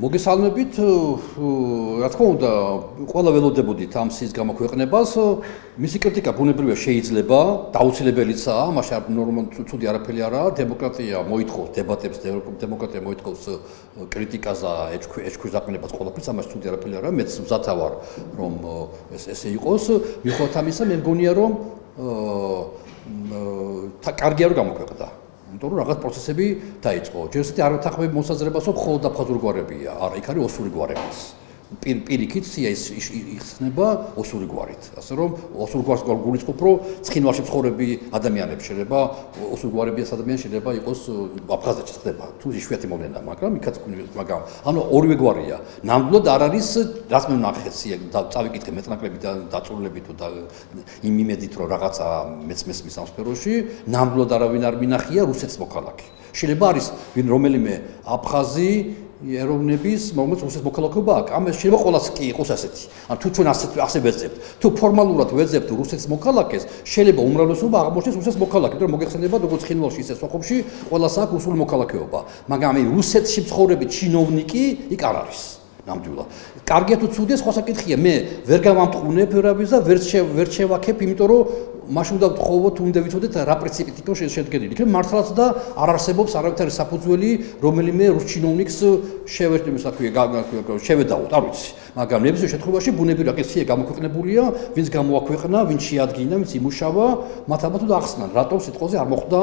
მოგესალმებით, რა თქმა უნდა, ყველა ველოდებოდით ამ სიის გამოქვეყნებას, მისი კრიტიკა ბუნებრივია შეიძლება, დაუცილებელიცაა, მაშინ ცუდი არაფერი არაა, დემოკრატია მოითხოვს დებატებს, დემოკრატია მოითხოვს კრიტიკაზე, ეჭქვრის დაყენებას ყველაფერს, ამაში ცუდი არაფერი არაა, მეც მზათა ვარ, რომ ესე იყოს, მიუხედავად ამისა, მე მგონია, რომ კარგია რომ გამოქვეყნდა. იმიტომ რომ რაღაც პროცესები დაიწყო. ჯერ ისეთი არ ვთანხმები მოსაზრებას, რომ მხოლოდ აფხაზური გვარებია. არა, იქ არის ოსური გვარებიც. პირიქით სია იხსნება ოსური გვარით. ასე რომ ოსურ გვარს გულისხმობ, რომ ცხინვალში მცხოვრები ადამიანები შეიძლება ოსურ გვარების ადამიანები შეიძლება იყოს აფხაზეთში ხდება. თუ იშვიათი მოვლენა, მაგრამ იქაც მაგრამ ანუ ორივე გვარია. ნამდვილად არ არის, რაც მე ვნახე სია წავიკითხე მეტნაკლები და დაწურლებით და იმ იმედით, რომ რაღაცა მეც მესმის ამ სფეროში, ნამდვილად არავინ არ მინახია რუსეთის მოქალაქე. შეიძლება არის ვინ რომელიმე აფხაზი ეროვნების, რომელიც რუსეთის მოქალაქეობა აქვს. ამას შეიძლება ყველას კი იყოს ასეთი. ან თუ ჩვენ ასე ვეძებთ, თუ ფორმალურად ვეძებთ რუსეთის მოქალაქეს, შეიძლება უმრავლესობა აღმოჩნდეს რუსეთის მოქალაქე, იმიტომ რომ მოგეხსენებათ, როგორც ცხინვალში, ისე სოხუმში, ყველას აქვს რუსული მოქალაქეობა. მაგრამ აი რუსეთში მცხოვრები ჩინოვნიკი იქ არ არის. ნამდვილად. კარგია თუ ცუდია, სხვა საკითხია. მე ვერ გამამტყუნებ ვერავის და ვერ შევაქებ, იმიტომ რომ მაშინ უნდა ვთხოვოთ, უნდა ვიცოდეთ რა პრინციპით იყო შედგენილი. იქნებ მართლაც და არ არსებობს არავითარი საფუძველი, რომელიმე რუს ჩინოვნიკს შევედაოთ, არ ვიცი. მაგრამ ნებისმიერ შემთხვევაში ბუნებრივია კეთილია გამოქვეყნებულია, ვინც გამოაქვეყნა, ვინც შეადგინა, ვინც იმუშავა, მათ ალბათ უნდა ახსნან, რატომ სიტყვაზე არ მოხდა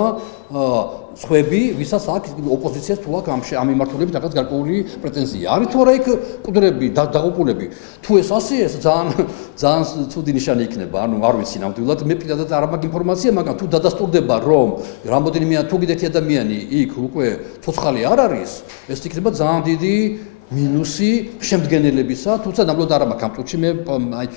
სხვები, ვისაც აქვს ოპოზიციას თუ აქვს ამ მიმართულებით რაღაც გარკვეული პრეტენზია. არის თუ არა იქ კუდრები, დაღუპულები. თუ ეს ასეა, ძალიან ცუდი ნიშანი იქნება. ანუ არ ვიცი ნამდვილად, მე პირადად არ მაქვს ინფორმაცია, მაგრამ თუ დადასტურდება, რომ რამოდენიმე თუ კიდეთი ადამიანი იქ უკვე ცოცხალი არ არის, ეს იქნება ძალიან დიდი მინუსი შემდგენელებისა, თუმცა ნამდვილად არ მაქვს ამ წუთში მე აი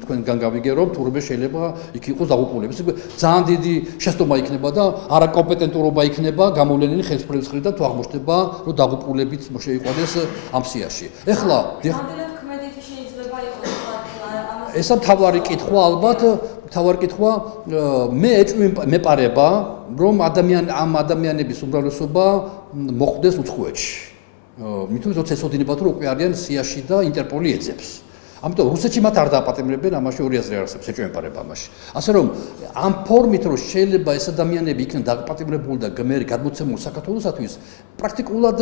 თქვენგან გავიგე, რომ თურმე შეიძლება იქ იყოს დაღუპულების. ძალიან დიდი შეცდომა იქნება და არაკომპეტენტურობა იქნება გამოვლენილი ხელისუფლების მხრიდან თუ აღმოჩნდება, რომ დაღუპულებიც შეიყვანეს ამ სიაში. ეხლა ესა მთავარი კითხვა ალბათ, მთავარი კითხვა მე მეპარება, რომ ამ ადამიანების უმრავლესობა მოხვდეს უცხოეთში. მithumets როცა ეცოდინებათ, რომ უკვე არიან სიაში და ინტერპოლი ეძებს. ამიტომ რუსეთში მათ არ დააპატიმრებენ, ამაში ორი აზრი არსებობს, ეჭვმეპარება ამაში. ასე რომ ამ ფორმით რომ შეიძლება ეს ადამიანები იქნან დააპატიმრებული და გმერი გადმოცემული საქართველოსთვის, პრაქტიკულად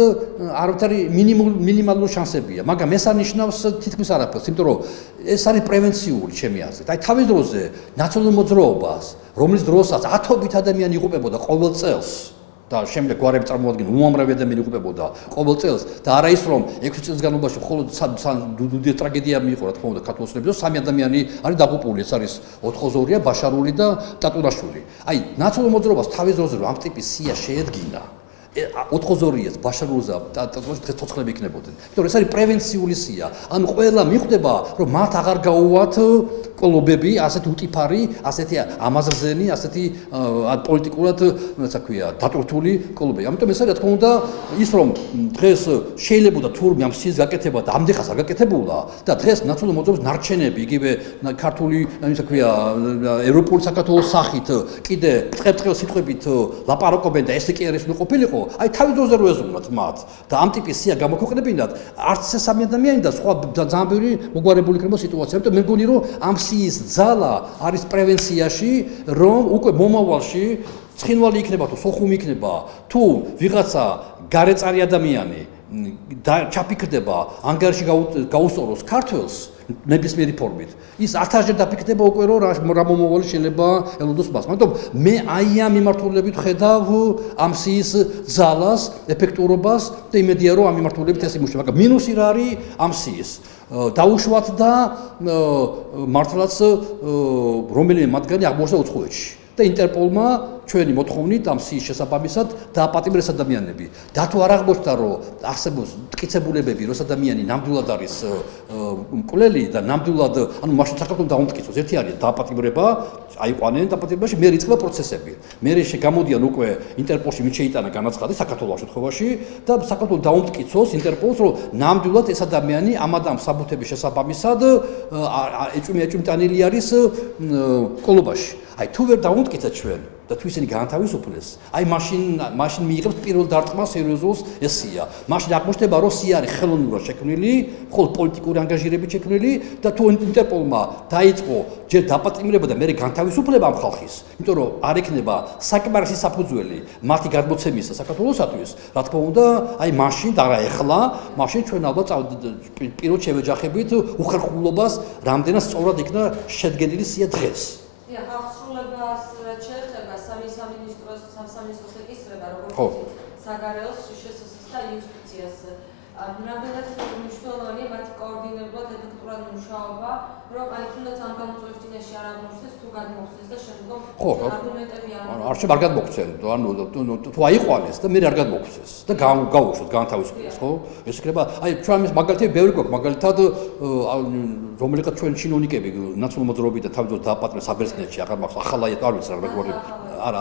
არავითარი მინიმალური შანსებია, მაგრამ ეს არნიშნავს თითქმის არაფერს, იმიტომ რომ ეს არის პრევენციული ჩემი აზრით. აი თავის დროზე ნაციონალურ მოძრაობას, რომლის დროსაც ათობით ადამიანი იღუპებოდა ყოველ წელს და შემდეგ გვარები წარმოადგენენ უამრავი ადამიანი იღუპებოდა ყოველ წელს და არა ის რომ 6 წელს განმავლობაში მხოლოდ დიდი ტრაგედია მიიღო რა თქმა უნდა ქართველებს, სამი ადამიანი არის დაღუპული, ეს არის ოთხოზორია, ბაშარული და ტატუნაშვილი. აი ნაციონალურ მოძრაობას თავის დროზე რომ ამ ტიპის სია შეედგინა, ოთხოზორიას, ბაშარულს და ტატუნაშვილს დღეს ცოცხლები იქნებოდნენ. იმიტომ რომ ეს არის პრევენციული სია. ანუ ყველა მიხვდება რომ მათ აღარ გაუვათ კლუბები, ასეთი უტიფარი, ასეთი ამაზრზენი, ასეთი პოლიტიკურად, რაცა ქვია, დატვირთული კლუბები. ამიტომ ეს რა თქმა უნდა ის რომ დღეს შეიძლება თურმე ამ სიის გაკეთება და ამდენ ხანს არ გაკეთებულა და დღეს ნაციონალურ მოძრაობის ნარჩენები, იგივე ქართული, რაცა ქვია, ევროპული საქართველოს სახით კიდე ტყეპტყელ სიტყვებით ლაპარაკობენ და ესე კი არის უნდა ყოფილიყო. აი თავის დროზე რო ეზრუნათ მათ და ამ ტიპის სია გამოქვეყნებინათ, არც ეს სამი ადამიანი და სხვა ძალიან ბევრი მოგვარებული იქნება სიტუაცია. ამიტომ მე მგონი რომ ამ სიის ძალა არის პრევენციაში, რომ უკვე მომავალში ცხინვალი იქნება თუ სოხუმი იქნება, თუ ვიღაცა გარეწარი ადამიანი ჩაფიქრდება ანგარიში გაუსწოროს ქართველს ნებისმიერი ფორმით. ის 1000-ჯერ დაფიქრდება უკვე რომ რა მომავალი შეიძლება ელოდოს მას. ამიტომ მე აი ამ მიმართულებით ხედავ ამ სიის ძალას, ეფექტურობას და იმედია რომ ამ მიმართულებით ეს იმუშავა. მაგრამ მინუსი რა არის ამ სიის? დაუშვათ და მართლაც რომელიმე მათგანი აღმოჩნდა უცხოეთში და ინტერპოლმა ჩვენი მოთხოვნით ამ სიის შესაბამისად დააპატიმრეს ადამიანები. და თუ არ აღმოჩნდა რომ არსებობს მტკიცებულებები, რომ ადამიანი ნამდვილად არის მკვლელი და ნამდვილად, ანუ მაშინ საქართველოს დაუმტკიცოს. ერთი არის დააპატიმრება, აიყვანენ დააპატიმრებაში, მე რიცხვა პროცესები. მე გამოდიან უკვე ინტერპოლში მით შეიტანა განაცხადი საქართველოს შემთხვევაში და საქართველოს დაუმტკიცოს ინტერპოლს, რომ ნამდვილად ეს ადამიანი ამ საბუთების შესაბამისად ეჭვმიტანილი არის კლუბაში. აი თუ ვერ დაუმტკიცეთ ჩვენ და თუ ისე ისინი გაანთავისუფლეს, აი მაშინ მიიღებს პირველ დარტყმა სერიოზულს ესია. მაშინ აღმოჩნდება, რომ სია არის ხელოვნურად შექმნილი, მხოლოდ პოლიტიკური ანგაჟირებით შექმნილი და თუ ინტერპოლმა დაიწყო ჯერ დაპატიმრება და მერე განთავისუფლება ამ ხალხის, იმიტომ რომ არ ექნება საკმარისი საფუძველი მათი გადმოცემისა საქართველოსათვის, რა თქმა უნდა, აი მაშინ და არა ეხლა, მაშინ ჩვენ ალბათ პირველ შევეჯახებით უხერხულობას რამდენად სწორად იქნა შედგენილი სია დღეს. ხალხსრულებას რაც შეეხება სამსამინისტროს ეკისრება როგორც საგარეოს შსს და იუსტიციას. რამდენად მნიშვნელოვანია მათი კოორდინირება და ეფექტურად მუშაობა, რომ აი თუნდაც ამ გამოწვევის წინაშე არ აღმოჩნდეს თუ გადმოხსნეს და შემდგომ არგუმენტები არ შეიძლება არ გადმოხსენ, ანუ თუ აიყვანეს და მე არ გადმოხსეს და გაუშვეს, განთავისუფლეს, ხო? ეს იქნება, აი ჩვენ ამის მაგალითები ბევრი გვაქვს, მაგალითად რომელიღაც ჩვენ ჩინოვნიკები ნაცნობ მოძრაობიდან თავიდანვე დააპატიმრეს საბერძნეთში, აღარ მახსოვს, ახალაია არ ვიცი რა მეგობრები, არა,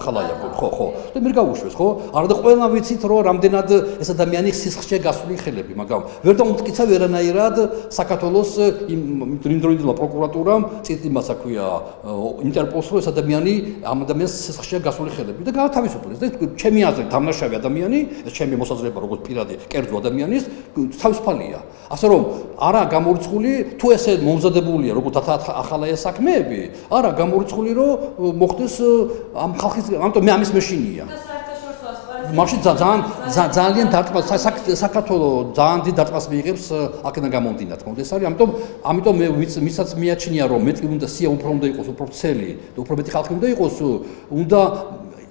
ახალაია, ხო, და მე გაუშვეს, ხო? არა და ყველა ვიცით, რომ რამდენად ეს ადამიანი სისხლში გასული ხელები, მაგრამ ვერ დაუმტკიცა ვერანაირად საქართველოს იმდროინდელმა პროკურატურამ წით იმას აქვია ინტერპოლს, რომ ეს ადამიანი ამ ადამიანს სისხლში გასული ხელები და გაათავისუფლეს და ჩემი აზრით დამნაშავე ადამიანი, ეს ჩემი მოსაზრება როგორც პირადი კერძო ადამიანის თავისუფალია. ასე რომ არა გამორიცხული თუ ესე მომზადებულია როგორც ახალაია საქმეები, არა გამორიცხული რომ მოხდეს ამ ხალხის, ამიტომ მე ამის მეშინია. მაშინ ძალიან დარტყმას საქართველოს ძალიან დიდ დარტყმას მიიღებს აქედან გამომდინარე, თქო, ეს არის, ამიტომ მე ვისაც მიაჩნია, რომ მეტი უნდა სია უფრო უნდა იყოს, უფრო ვრცელი და უფრო მეტი ხალხი უნდა იყოს, უნდა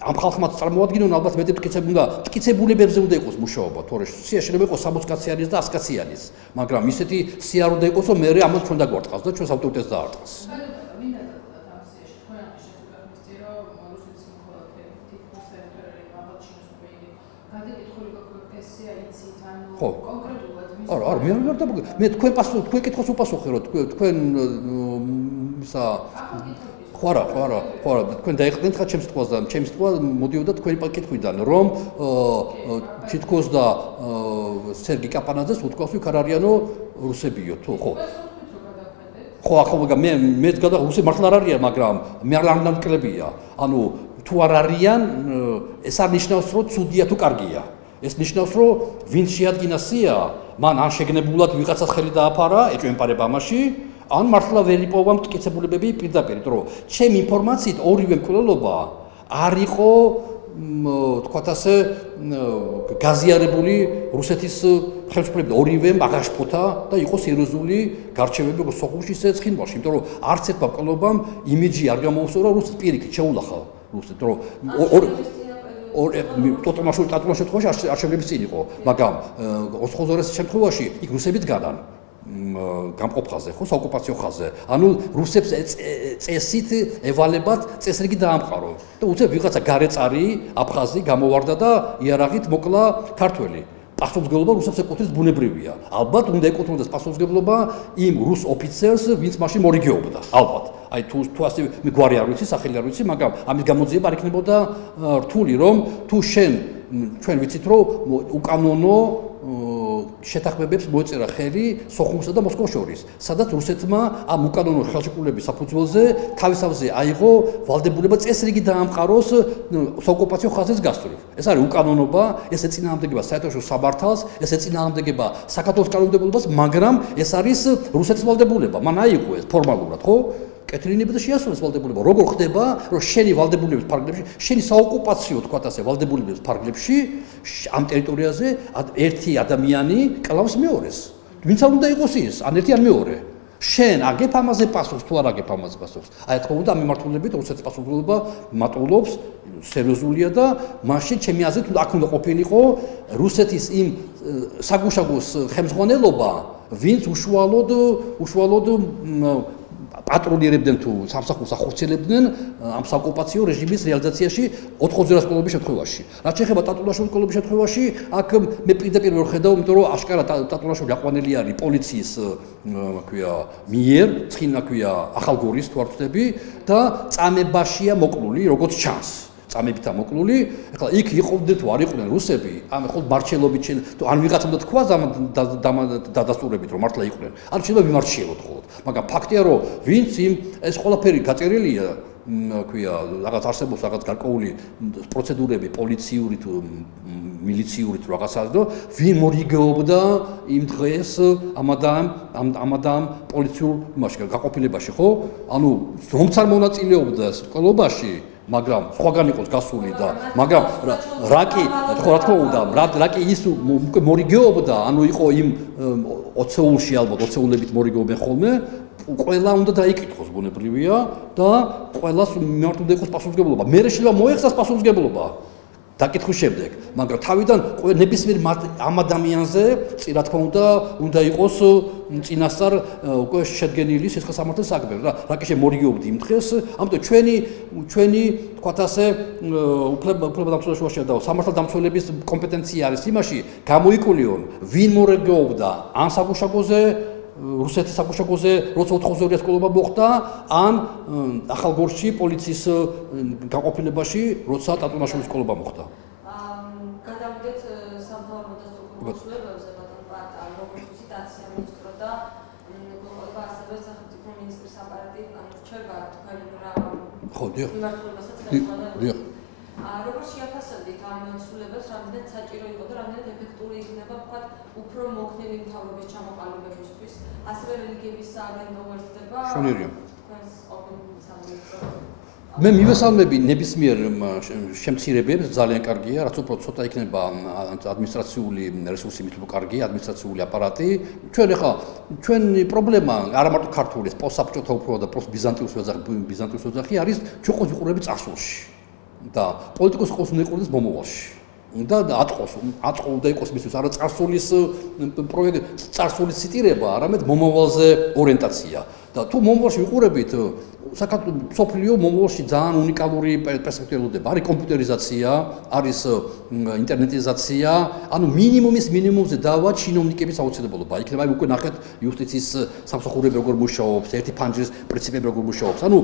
ამ ხალხმა წარმოადგინონ ალბათ მეტი მტკიცებულებებზე უნდა იყოს მუშაობა, თორე სია შეიძლება იყოს 60 კაციანის და 100 კაციანის, მაგრამ ისეთი სია არ უნდა იყოს, რომ მე ამას ჩვენ დაგვარტყას და ჩვენს ავტორიტეტს დაარტყას. ხო. არა, მე არ დავდაბ. მე თქვენ კითხავს უპასუხე, რომ თქვენ ისა ხო არა, თქვენ დაიხდეთ ხა ჩემს თვალს და ჩემს თვალს მოდიოდა თქვენი კითხვიდან, რომ თითქოს და სერგი კაპანაძეს უთქვას, იქ არ არიანო რუსებიო, თუ ხო. ხო, ახლა მე გადა რუსი მართლა არ არიან, მაგრამ მე არ ნამკლებია. ანუ თუ არ არიან, ეს არ ნიშნავს, რომ ცუდია თუ კარგია. ეს ნიშნავს, რომ ვინც შეადგინა სია, მან ან შეგნებულად ვიღაცას ხელი დააფარა, ეჭვემპარება ამაში, ან მართლა ვერ იპოვა მტკიცებულებები პირდაპირ, რომ ჩემი ინფორმაციით ორივე მკვლელობა არ იყო, თქვათ ასე, გაზიარებული რუსეთის ხელისუფლებამ, ორივემ აღაშფოთა და იყო სერიოზული გარჩევები როგორც სოხუმში, ისე ცხინვალში, იმიტომ რომ არც ერთმა მკვლელობამ იმიჯი არ გამოუსწორა რუსეთს პირიქით, შეულახა რუსეთს, რომ ტოტალურ შემთხვევაში არჩევნების წინ იყო, მაგრამ 92 შემთხვევაში იქ რუსები დგანან გამყოფხაზე, ხო, საოკუპაციო ხაზზე. ანუ რუსებს წესით ევალებათ წესრიგი დაამყარო. და უცებ ვიღაცა გარეწარი, აფხაზი გამოვარდა და იარაღით მოკლა ქართველი. პასუხისმგებლობა რუსებს ეკუთვნის ბუნებრივია. ალბათ უნდა ეკუთვნოდეს პასუხისმგებლობა იმ რუს ოფიცერს, ვინც მაშინ მორიგეობდა. ალბათ. აი თუ ასე მე გვარი არ ვიცი, სახელი არ ვიცი, მაგრამ ამის გამოძიება არ იქნებოდა რთული, რომ თუ ჩვენ ვიცით, რომ უკანონო შეთანხმებებს მოეწერა ხელი სოხუმსა და მოსკოვს შორის, სადაც რუსეთმა ამ უკანონო ხელშეკრულების საფუძველზე თავისთავზე აიღო ვალდებულება წესრიგი დაამყაროს საოკუპაციო ხაზის გასწვრივ. ეს არის უკანონობა, ეს ეწინააღმდეგება საერთაშორისო სამართალს, ეს ეწინააღმდეგება საქართველოს კანონმდებლობას, მაგრამ ეს არის რუსეთის ვალდებულება. მან აიღო ეს ფორმალურად, ხო? კეთილინები და შეასრულეს ვალდებულება. როგორ ხდება, რომ შენი ვალდებულების ფარგლებში, შენი საოკუპაციო, თქვათ ასე, ვალდებულების ფარგლებში ამ ტერიტორიაზე ერთი ადამიანი კლავს მეორეს. ვინც არ უნდა იყოს ის, ან ერთი ან მეორე. შენ აგებ ამაზე პასუხს, თუ არ აგებ ამაზე პასუხს. აი თქო უნდა ამ მიმართულებით რუსეთის პასუხისმგებლობა მატულობს, სერიოზულია და მაშინ ჩემი აზრით აქ უნდა ყოფილიყო რუსეთის იმ საგუშაგოს ხელმძღვანელობა, ვინც უშუალოდ პატრულირებდნენ თუ სამსახურს ახორციელებდნენ ამ საოკუპაციო რეჟიმის რეალიზაციაში 90-ას კლუბის შემთხვევაში. რაც შეეხება ტატულაშვილის კლუბის შემთხვევაში, აქ მე პირდაპირ ვერ ხედავ, იმიტომ რომ აშკარა ტატულაშვილი აყვანილი არის პოლიციის, აქვია, მიერ, ცხინა აქვია ახალგორის თუ არ ვწდები და წამებაშია მოკლული, როგორც ჩანს. წამებითა მოკლული, ეხლა იქ იყვნენ თუ არ იყვნენ რუსები, ამ ხოლმე მარჩელობით ან ვიღაცა უნდა თქვა დადასტურებით რომ მართლა იყვნენ. არ შეიძლება ვიმარჩიელოთ ხოლმე. მაგრამ ფაქტია რომ ვინც ეს ყველაფერი გაწერილია ქვია, რაღაც არსებობს რაღაც გარკვეული პროცედურები, პოლიციური თუ მილიციური თუ რაღაცას და ვინ მორიგეობდა იმ დღეს ამადამ პოლიციურ იმაში გაყოფილებაში, ხო? ანუ რომც არ მონაწილეობდა სკოლობაში, მაგრამ სხვაგან იყოს გასული და მაგრამ რაკი რა თქმა უნდა რაკი ის მორიგეობდა, ანუ იყო იმ 20-ულში ალბათ 20-ულებით მორიგეობენ ხოლმე ყველა უნდა დაიკითხოს ბუნებრივია და ყველას მიმართ უნდა იყოს პასუხისმგებლობა. მე შეიძლება მოეხსას პასუხისმგებლობა დაკითხვის შემდეგ, მაგრამ თავიდან ნებისმიერ ამ ადამიანზე რა თქმა უნდა იყოს წინასწარ უკვე შედგენილი სისხლსამართლის საქმე. რა კი შემორიგეობდი იმ დღეს, ამიტომ ჩვენი თქვათ ასე უფლებადამცველებში და სამართალდამცველების კომპეტენცია არის იმაში გამოიკულიონ ვინ მორიგეობდა ან საგუშაგოზე რუსეთის საგუშაგოზე როცა 82 სკოლა მოხდა ან ახალგორში პოლიციის გაყოფილებაში როცა ტატუნაშვილის სკოლა მოხდა. გადავიდეთ სამთავრობო და სტრუქტურულ ცვლილებებზე, ბატონ პატა, როგორც სიტუაცია მინისტრო და გოყოლება ასევე სახელმწიფო მინისტრის აპარატი რჩება თქვენი ხო, დიახ. მიმართულებასაც დიახ. როგორც შეაფასებდით ამ ცვლილებებს, რამდენად საჭირო იყო და რამდენად ეფექტური იქნება ვთქვათ უფრო მოქნილი მთავრობის ჩამოყალიბებისთვის, ასევე რელიგიების სააგენტო უერთდება თქვენს ყოფილ სამინისტროს. მე მივესალმები ნებისმიერ შემცირებებს, ძალიან კარგია, რაც უფრო ცოტა იქნება ადმინისტრაციული რესურსი მით უფრო კარგია, ადმინისტრაციული აპარატი. ჩვენი პრობლემა არა მარტო ქართული, პოსტსაბჭოთა უფრო და ბიზანტიუს ოჯახი არის ჩვენ ყოველთვის ვიყურები წარსულში. და პოლიტიკოს ყოველთვის უნდა იყურდეს მომავალში. უნდა აწყო იყოს მისთვის არა წარსულის პროექტი, წარსულის ციტირება, არამედ მომავალზე ორიენტაცია. და თუ მომავალში ვიყურებით, საქართველოს სოფლიო მომავალში ძალიან უნიკალური პერსპექტივებია. არის კომპიუტერიზაცია, არის ინტერნეტიზაცია, ანუ მინიმუმზე დავა ჩინოვნიკების აუცილებლობა. იქნება უკვე ნახეთ იუსტიციის სამსახურები როგორ მუშაობს, ერთი ფანჯრის პრინციპები როგორ მუშაობს. ანუ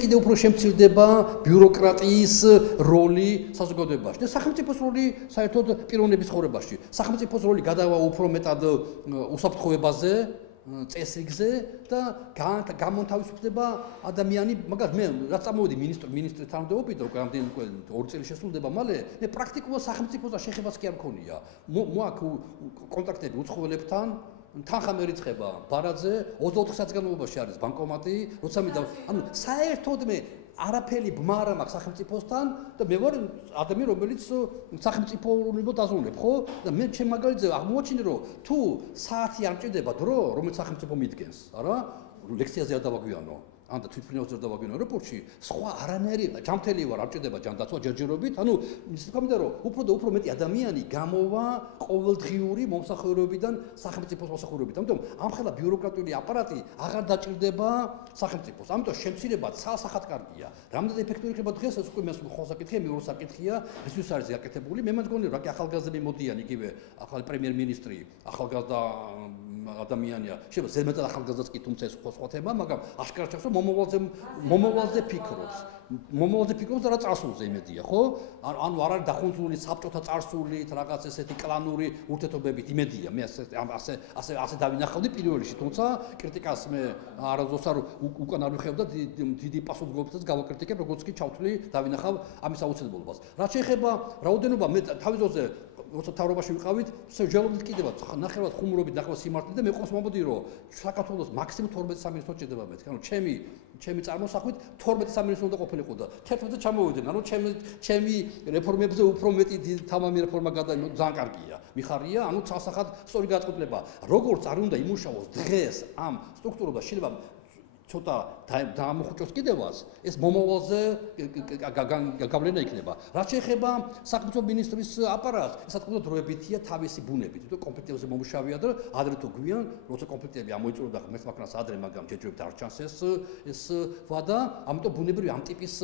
კიდე უფრო შემცირდება ბიუროკრატიის როლი საზოგადოებაში და სახელმწიფოს როლი საერთოდ პიროვნების ცხოვრებაში. სახელმწიფოს როლი გადავა უფრო მეტად უსაფრთხოებაზე წესრიგზე და გამონთავისუფლდება ადამიანი, მაგრამ მე რაც წამოვიდი მინისტრის თანამდებობით, რომ რამდენი უკვე 2 წელი შესრულდება მალე, მე პრაქტიკულად სახელმწიფოზე შეხებაც კი არ მქონია. მოაქვს კონტაქტები უცხოელებთან, თანხა მერიცხება ბარაძე, 24 საათის განმავლობაში არის ბანკომატი, როცა მინდა, ანუ საერთოდ მე არაფერი ბმა არ მაქვს სახელმწიფოსთან და მე ვარ ადამიანი რომელიც სახელმწიფოურობ დაზრუნებ, ხო? და მე ჩემ მაგალითზე აღმოაჩინე რომ თუ საათი არ მჭირდება დრო, რომელიც სახელმწიფო მიდგენს, არა? ლექციაზე არ დავაგვიანო. ან და თვითმფრინავს ვერ დავაგვიანო აეროპორტში, სხვა არანაირი ჯამთელი ვარ, არ მჭირდება ჯანდაცვა ჯერჯერობით, ანუ ისე თქვა რომ უფრო მეტი ადამიანი გამოვა ყოველდღიური მომსახურებიდან სახელმწიფოს მომსახურებით. ამიტომ ამხელა ბიუროკრატიული აპარატი აღარ დაჭირდება სახელმწიფოს. ამიტომ შემცირება ცალსახად კარგია. რამდენად ეფექტური იქნება დღეს ეს უკვე მესმე ხოლმე საკითხია, მეორე საკითხია, ესეც არის გაკეთებული. მე მგონი რა კი ახალგაზრდები მოდიან, იგივე ახალი პრემიერ-მინისტრი, ახალგაზრდა ადამიანია. შეიძლება ზედმეტად ახალგაზრდაც კი თუმცა ეს სხვა თემა, მაგრამ აშკარად ჩანს რომ მომავალზე ფიქრობს. მომავალზე ფიქრობს და რა წარსულზე იმედია, ხო? ანუ არ არის დახუნწული საბჭოთა წარსულით, რაღაც ესეთი კლანური ურთიერთობებით იმედია. მე ასე დავინახავდი პირველ რიგში, თუმცა კრიტიკას მე არასდროს არ უკან არ ვიხევ და დიდი პასუხისმგებლობითაც გავაკრიტიკებ, როგორც კი ჩავთვლი დავინახავ ამის აუცილებლობას. რაც შეეხება რაოდენობა, მე თავის დროზე როცა თავრობაში ვიყავით, ვსჯელობდით კიდევაც ნახევრად ხუმრობით, ნახევრად სიმართლით და მე qof მომოდი რომ საქართველოს მაქსიმუმ 12 სამინისტრო ჭირდება მეთქი. ანუ ჩემი წარმოსახვით 12 სამინისტრო უნდა ყოფილიყო და 11-ზე ჩამოვიდნენ. ანუ ჩემი რეფორმებზე უფრო მეტი თამამი რეფორმა გადაიმო, ძალიან კარგია. მიხარია, ანუ ცალსახად სწორი გაწყვეტილება. როგორც არ უნდა იმუშაოს დღეს ამ სტრუქტურას შეიძლება ცოტა დაამოხუჭოს კიდევაც, ეს მომავალზე გავლენა იქნება. რაც შეეხება სახელმწიფო მინისტრის აპარატს, ეს თქო დროებითია თავისი ბუნებით, თვითონ კომპეტენციაზე მომუშავია და ადრე თუ გვიან, როცა კომპეტენციები ამოიწურდა ღმერთს მაგას ადრე, მაგრამ ჯერჯერობით არ ჩანს ეს ვადა, ამიტომ ბუნებრივი ამ ტიპის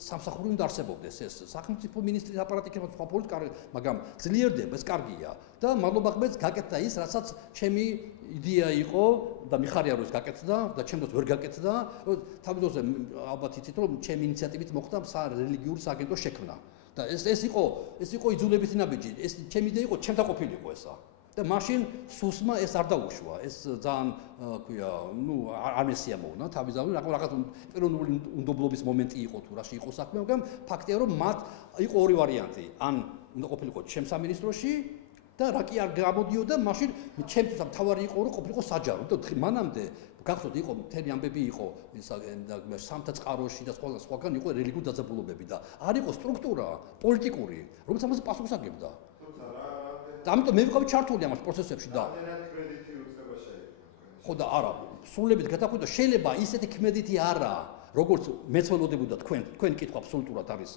სამსახური უნდა არსებობდეს ეს სახელმწიფო მინისტრის აპარატი იქნება სხვა პოლიტიკა, მაგრამ ძლიერდება, ეს კარგია და მადლობა ღმერთს გაკეთდა ის, რასაც ჩემი იდეა იყო და მიხარია რომ ეს გაკეთდა და ჩემთვის ვერ გაკეთდა. თავის დროზე ალბათ იცით რომ ჩემი ინიციატივით მოხდა რელიგიური სააგენტოს შექმნა. და ეს იყო იძულებითი ნაბიჯი. ეს ჩემი იდეა იყო, ჩემთან ყოფილიყო ესა. და მაშინ სუსმა ეს არ დაუშვა, ეს ძალიან ქვია, არ მესიამოვნა თავისთავად, რაღაც პიროვნული უნდობლობის მომენტი იყო თუ რაში იყო საქმე, მაგრამ ფაქტია რომ მათ იყო ორი ვარიანტი, ან უნდა ყოფილიყო ჩემ სამინისტროში და რა კი არ გამოდიოდა, მაშინ ჩემთვის თავარი იყო რომ ყოფილიყო საჯარო და მანამდე გახსოვთ იყო მთელი ამბები იყო სამთა წყაროში და სხვაგან იყო რელიგიური დაძაბულობები და არ იყო სტრუქტურა პოლიტიკური, რომელიც ამაზე პასუხს აგებდა. და ამიტომ მე ვიყავი ჩართული ამ პროცესებში და კრედიტი უწება შეიძლება. ხო და არა, სრულებით გადახვიდო, შეიძლება ისეთი კმედიტი არა, როგორც მეც ველოდებოდა თქვენ კითხვა აბსოლუტურად არის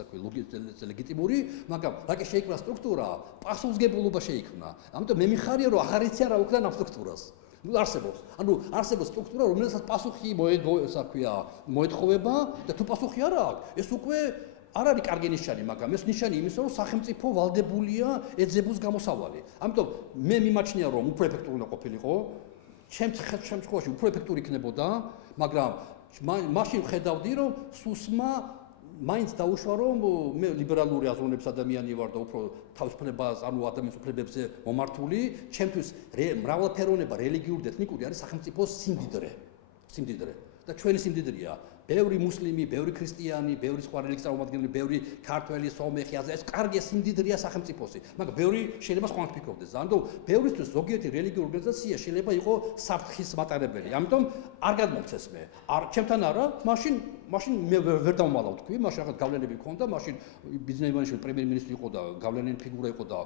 ლეგიტიმური, მაგრამ რა კი შეიქმნა სტრუქტურა, პასუხისგებლობა შეიქმნა. ამიტომ მე მიხარია რომ აღარ იცი რა უკრა ამ სტრუქტურას. არსებობს. ანუ არსებობს სტრუქტურა, რომელსაც პასუხი მოეთხოვება და თუ პასუხი არ აქვს, ეს უკვე არ არის კარგი ნიშანი, მაგრამ ეს ნიშანი იმისა, რომ სახელმწიფო ვალდებულია ეძებოს გამოსავალი. ამიტომ მე მიმაჩნია, რომ უფრო ეფექტური უნდა ყოფილიყო, ჩემს შემთხვევაში უფრო ეფექტური იქნებოდა, მაგრამ მაშინ ხედავდი, რომ სუსმა მაინც დაუშვა, რომ მე ლიბერალური აზროვნების ადამიანი ვარ და უფრო თავისუფლებას, ანუ ადამიანის უფლებებზე მომართული, ჩემთვის მრავალფეროვნება რელიგიური და ეთნიკური არის სახელმწიფოს სიმდიდრე. და ჩვენი სიმდიდრეა. ბევრი მუსლიმი, ბევრი ქრისტიანი, ბევრი სხვა რელიგიის წარმომადგენელი, ბევრი ქართველი, სომეხი, ეს კარგი სიმდიდრეა სახელმწიფოსი. მაგრამ ბევრი შეიძლება სხვანაირად ფიქრობდეს. ამიტომ ბევრისთვის ზოგიერთი რელიგიური ორგანიზაცია შეიძლება იყოს საფრთხის მატარებელი. ამიტომ არ გადმოვცეს მე. ჩემთან არა, მაშინ მე ვერ დავმალავ თქვი, მაშინ რაღაც გავლენები მქონდა, მაშინ ბიზნესმენი პრემიერ-მინისტრი იყო და გავლენიანი ფიგურა იყო და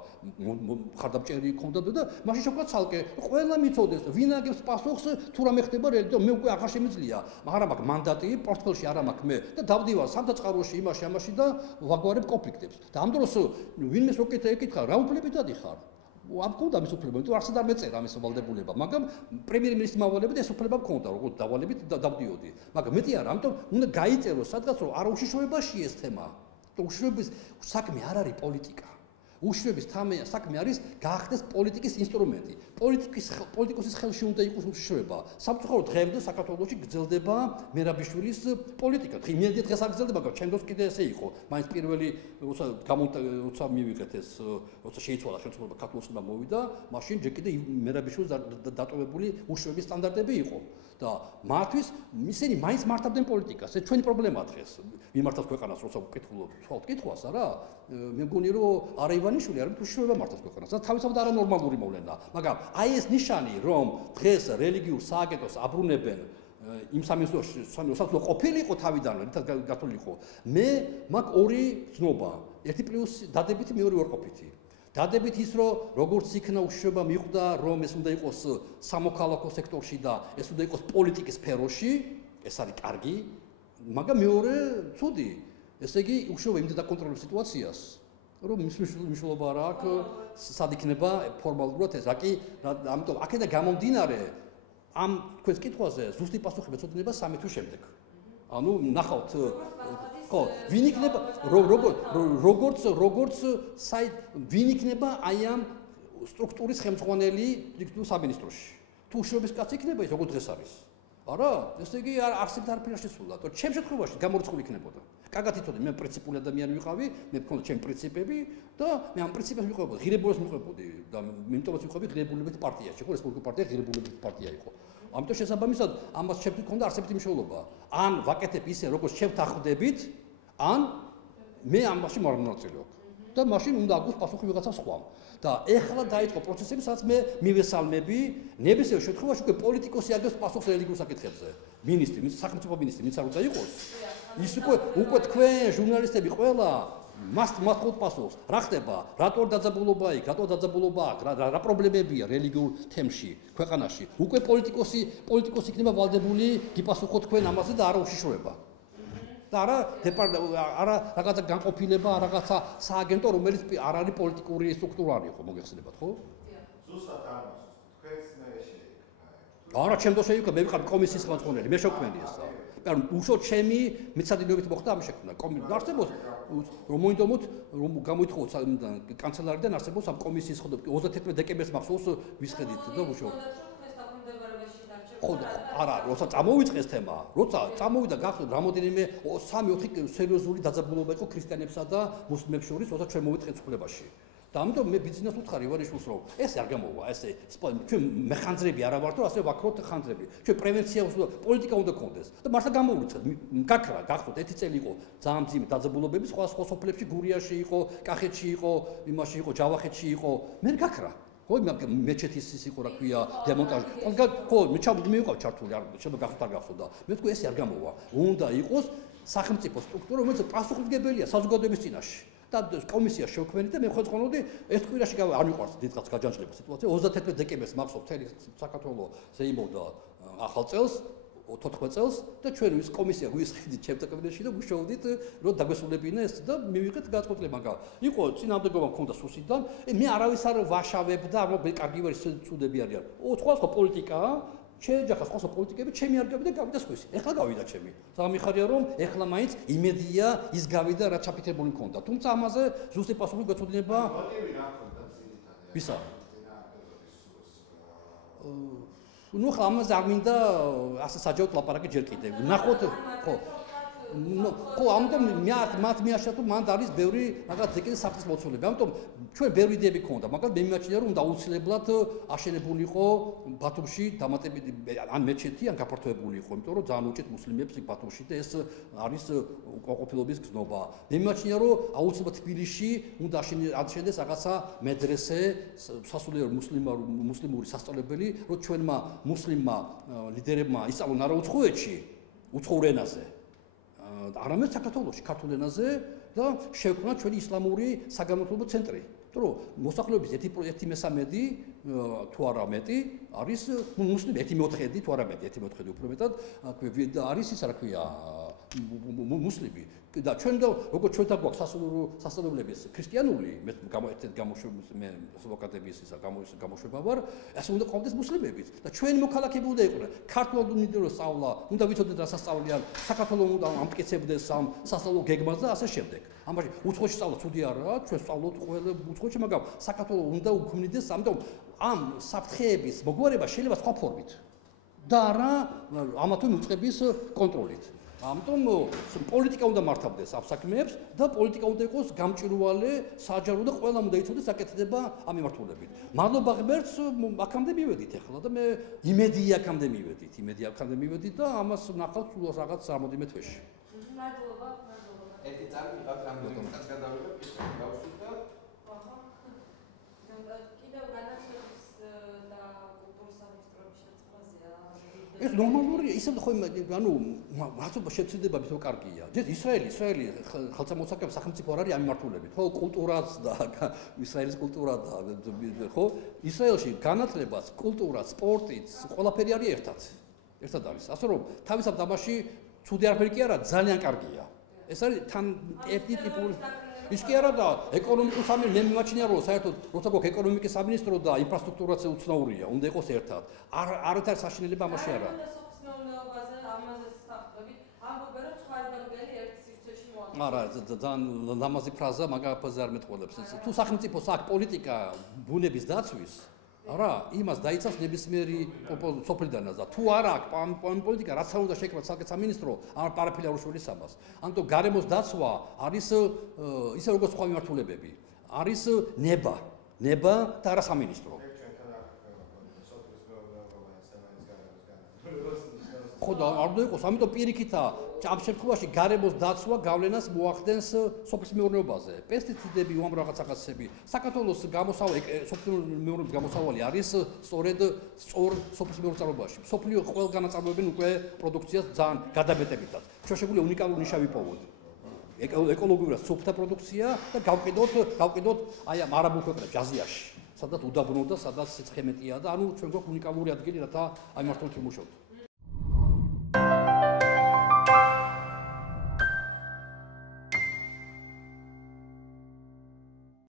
მხარდამჭერი მქონდა და მაშინ შევქვა ცალკე, ყველა მიცოდეს, ვინ აგებს პასუხს თუ რამე ხდება რეალურად, მე უკვე აღარ შემიძლია. მაგრამ აქ მანდატი პორტფელში არ ამაქვს მე და დავდივარ სამთაწყაროში იმაში და ვაგვარებ კონფლიქტებს. და ამ დროს ვინმეს ეკითხა, რა უფლებით დადიხარ? ამ მქონდა მის უფლება, იმიტომ არსად არ მეწერა მის ვალდებულება, მაგრამ პრემიერ-მინისტრის მავალებით ეს უფლება მქონდა, როგორც დავალებით დავდიოდი. მაგრამ მეტი არა, ამიტომ უნდა გაიწეროს სადღაც რომ არ უშიშროებაშია ეს თემა. უშიშროების საქმე არ არის პოლიტიკა. უშიშროების საქმე არის გაახდეს პოლიტიკის ინსტრუმენტი. პოლიტიკოსის ხელში უნდა იყოს უშიშროება. სამწუხაროდ დღემდე საქართველოში გრძელდება მერაბიშვილის პოლიტიკა. იმედია დღეს არ გრძელდება, მაგრამ ჩემთვის კიდე ესე იყო. მაინც პირველი როცა მივიღეთ ეს, როცა შეიცვალა ხელისუფლება ქართულოსნობა მოვიდა, მაშინ ჯერ კიდე მერაბიშვილის დატოვებული უშიშროების სტანდარტები იყო. და მათთვის ისინი მაინც მართავდნენ პოლიტიკას. ეს ჩვენი პრობლემაა დღეს. მიმართავს ქვეყანას, როცა ვკითხულობთ კითხვას, არა? მე მგონი რომ არა ივანიშვილი არ უშიშროება მართავს ქვეყანას. და თავისთავად არანორმალური მოვლენა. მაგრამ აი ეს ნიშანი, რომ დღეს რელიგიურ სააგენტოს აბრუნებენ იმ სამინისტროში, სადაც ყოფილიყო თავიდანვე, რითაც გათვლილიყო. მე მაქვს ორი ცნობა. ერთი პლუს დადებითი, მეორე უარყოფითი. დადებით ის, რომ როგორც იქნა უშიშროება მიხვდა, რომ ეს უნდა იყოს სამოქალაქო სექტორში და ეს უნდა იყოს პოლიტიკის სფეროში, ეს არის კარგი, მაგრამ მეორე ცუდი. ესე იგი, უშიშროება იმდენ დაკონტროლებს სიტუაციას, რომ მნიშვნელობა არ აქვს, სად იქნება ფორმალურად ეს. ამიტომ აქედან გამომდინარე, ამ თქვენს კითხვაზე ზუსტი პასუხი მეცოდინება 3 თვის შემდეგ. ანუ ნახავთ ხო, ვინ იქნება როგორც ვინ იქნება აი ამ სტრუქტურის ხელმძღვანელი სამინისტროში. თუ უშიშროების კაცი იქნება ის როგორც დღეს არის. არა, ესე იგი არსებდა არაფერი შესულა. თორე ჩემ შემთხვევაში გამორიცხული იქნებოდა. კარგად იცოდი, მე პრინციპული ადამიანი ვიყავი, მე მქონდა ჩემი პრინციპები და მე ამ პრინციპებს ვიყავი, ღირებულებას ვიყავი და იმიტომაც ვიყავი ღირებულებითი პარტიაში, ხო, რესპუბლიკური პარტია ღირებულებითი პარტია იყო. ამიტომ შესაბამისად ამას ჩემთვის მქონდა არსებითი მნიშვნელობა. ან ვაკეთებ ისე, როგორც შევთანხმდებით, ან მე ამაში მარმონაწილეობ. და მაშინ უნდა აგოს პასუხი ვიღაცა სხვამ. და ეხლა დაიწყო პროცესები, სადაც მე მივესალმები, ნებისმიერ შემთხვევაში უკვე პოლიტიკოსი აგებს პასუხს რელიგიურ საკითხებზე. მინისტრი, სახელმწიფო მინისტრი, ვინც არ უნდა იყოს. ის უკვე თქვენ ჟურნალისტები ყველა მას ხვდით პასუხს. რა ხდება? რატო დაძაბულობა იქ, რატო დაძაბულობა აქ, რა პრობლემებია რელიგიურ თემში, ქვეყანაში. უკვე პოლიტიკოსი იქნება ვალდებული გიპასუხოთ თქვენ ამაზე და არა უშიშროება. და არა რაღაცა განყოფილება, რაღაცა სააგენტო, რომელიც არ არის პოლიტიკური სტრუქტურა იყო, მოგეხსენებათ, ხო? ზუსტად ამას თქვენს მე შეიქ. არა, ჩემთვის შეიქ, მე ვიყავ კომისიის ხელმძღვანელი, მე შევქმნი ესა. ანუ უშუალოდ ჩემი მიცადინებით მოხდა ამ შექმნა. არსებობს რომ მოინდომოთ, რომ გამოითხოვოთ კანცელარიდან არსებობს ამ კომისიის ხედავ 31 დეკემბერს მახსოვს ვისხედით და უშუალოდ ხო არა, როცა წამოვიწყეს თემა, როცა წამოვიდა გახსოვთ რამოდენიმე 3-4 სერიოზული დაძაბულობა იყო ქრისტიანებსა და მუსლიმებს შორის, როცა ჩვენ მოვიწყეთ ცვლილებაში. და ამიტომ მე ბიზნეს უთხარი ვარ იშულს რომ ეს არ გამოვა ესე ჩვენ მეხანძრები არა ვართ ასე ვაქროთ ხანძრები ჩვენ პრევენცია პოლიტიკა უნდა გქონდეს და მართლა გამოუცხადეთ გაქრა გახსოვთ ერთი წელი იყო ძალიან მძიმე დაძაბულობები სხვა სოფლებში გურიაში იყო კახეთში იყო იმაში იყო ჯავახეთში იყო მე გაქრა ხო მეჩეთის ის იყო რა ქვია დემონტაჟი ხო მე ვიყავ ჩართული არ შეიძლება გახსოვთ არ გახსოვთ და მე თქვი ეს არ გამოვა უნდა იყოს სახელმწიფო სტრუქტურა რომელიც პასუხისმგებელია საზოგადოების წინაშე და კომისია შევქმნით და მე ხო წონოდი ერთ კვირაში არ მიყვარს დიდხანს გაჯანჯლება სიტუაცია 31 დეკემბერს მახსოვს მთელი საქართველოს ზეიმობდა ახალ წელს 14 წელს და ჩვენ ის კომისია გვისყიდით ჩემთან კაბინეტში და ვუშაობდით რომ დაგვესრულებინა ეს და მივიღეთ გაწყვეტილება მაგრამ იყო წინამდებობა მქონდა სუსიდან მე არავის არ ვაშავებ და რომ მე კარგი ვარ ცუდები არიან სხვა პოლიტიკაა შეეჯახა სხვა პოლიტიკები ჩემი არ გავიდა გავიდა სხვისი ეხლა გავიდა ჩემი სამიხარია რომ ეხლა მაინც იმედია ის გავიდა რაც ჩაფიქრებული მქონდა თუმცა ამაზე ზუსტი პასუხი გაწოდინება მოტივი რა ქონდა ძირითადად ვისა ну ამაზე არ მინდა ასე საჯარო ლაპარაკი ჯერ კიდევ ნახოთ ხო ხო ამიტომ მათ მიაშა თუ მანდ არის ბევრი მაგათ ზეკის საფრთხის მოცულები ამიტომ ჩვენ ბევრი იდეები ქონდა მაგრამ მე მიმაჩნია რომ უნდა აუცილებლად აშენებულიყო ბათუმში დამატებითი ან მეჩეთი ან გაფართოებული იყო იმიტომ რომ ძალიან უჭირთ მუსლიმებს იქ ბათუმში და ეს არის უკმაყოფილების გზნობა მე მიმაჩნია რომ აუცილებლად თბილისში უნდა აშენდეს რაღაცა მედრესე სასულიერო მუსლიმური სასწავლებელი რომ ჩვენმა მუსლიმმა ლიდერებმა ისწავლონ არა უცხოეთში უცხოურ ენაზე არამედ საქართველოში ქართულ ენაზე და შევქმნა ჩვენი ისლამური საგანმანათლებლო ცენტრი. იმიტომ რომ მოსახლეობის 1/3 თუ არა მეტი არის მუსლიმი 1/4 თუ არა მეტი 1/4 უფრო მეტად არის ის რა ქვია მუსლიმი და ჩვენ და როგორც ჩვენ დაგვაქვს სასწავლებლების ქრისტიანული მე მე ადვოკატების ისა გამოშვება ვარ ასე უნდა ყავდეს მუსლიმებიც და ჩვენი მოქალაქეები უნდა იყვნენ ქართულად უნდა სწავლა უნდა ვიცოდეთ რა სასწავლიან საქართველოს უნდა ამტკიცებდეს ამ სასწავლო გეგმას და ასე შემდეგ ამაში უცხოეთში სწავლა ცუდი არაა ჩვენ სწავლობთ ყველა უცხოეთში მაგრამ საქართველოს უნდა უქმნიდეს ამიტომ ამ საფრთხეების მოგვარება შეიძლება სხვა ფორმით და არა ამა თუ იმ უწყების კონტროლით ამიტომ პოლიტიკა უნდა მართავდეს ამ საქმეებს და პოლიტიკა უნდა იყოს გამჭვირვალე, საჯარო და ყველამ უნდა იცოდეს საკეთდება ამ მიმართულებით. მადლობა ღმერთს, აქამდე მივედით ახლა და მე იმედი აქამდე მივედით და ამას ნახავთ სულ რაღაც რამოდენიმე თვეში. მადლობა. ერთი წამი ვიღავთ რამოდენიმე წელს გადავიდა პისტოლი გავუსვით და კიდევ განათლების და კულტურის სამინისტროების შეწყობაზეა. ეს ნორმალურია, ისევ ხო ანუ მართლობა შეცდება მითო კარგია. ჯერ ისრაელი ხალხსამოსაკრეების სახელმწიფო არ არის ამ მიმართულებით. ხო, კულტურაც და ისრაელის კულტურა და ხო, ისრაელში განათლებაც, კულტურაც, სპორტიც, ყველაფერი არის ერთად. ერთად არის. ასე რომ თავისად ამაში ცუდი არაფერი კი არა, ძალიან კარგია. ეს არის თან ერთი ტიპური ის კი არა და ეკონომიკის სამინისტრო მე მიმაჩნია რომ საერთოდ როცა გვაქვს ეკონომიკის სამინისტრო და ინფრასტრუქტურაც უცნაურია, უნდა იყოს ერთად. არათარ საშინელება ამაში არა. არა, ძალიან ლამაზი ფრაზა, მაგრამ ფაზა არ მეტყოლებს. თუ სახელმწიფოს აქვს პოლიტიკა ბუნების დაცვის, არა, იმას დაიცავს ნებისმიერი სოფლიდანაც და თუ არა აქვს პოლიტიკა, რაც უნდა შეკრება საკითხ სამინისტრო, ამ პარაფილი არ უშუალებს ამას. ამიტომ გარემოს დაცვა არის ისე როგორც სხვა მიმართულებები. არის ნება და არა სამინისტრო. ხო და არ უნდა იყოს, ამიტომ პირიქითა ამ შემთხვევაში გარემოს დაცვა გავლენას მოახდენს სოფლის მეურნეობაზე. პესტიციდები, უამრავ რაღაცები. საქართველოს სოფლის მეურნეობის გამოსავალი არის სწორედ სოფლის მეურნეობაში. სოფლიო ყველგან აწარმოებენ უკვე პროდუქციას ძალიან გადამეტებითად. ჩვენ შეგვიძლია უნიკალური ნიშა ვიპოვოთ. ეკოლოგიურად სუფთა პროდუქცია და გავყიდოთ აი ამ არაბულ ქვეყნებში, აზიაში, სადაც უდაბნო და სადაც სიცხე მეტია და ანუ ჩვენ გვაქვს უნიკალური ადგილი, რათა აი მართლაც ვიმუშაოთ.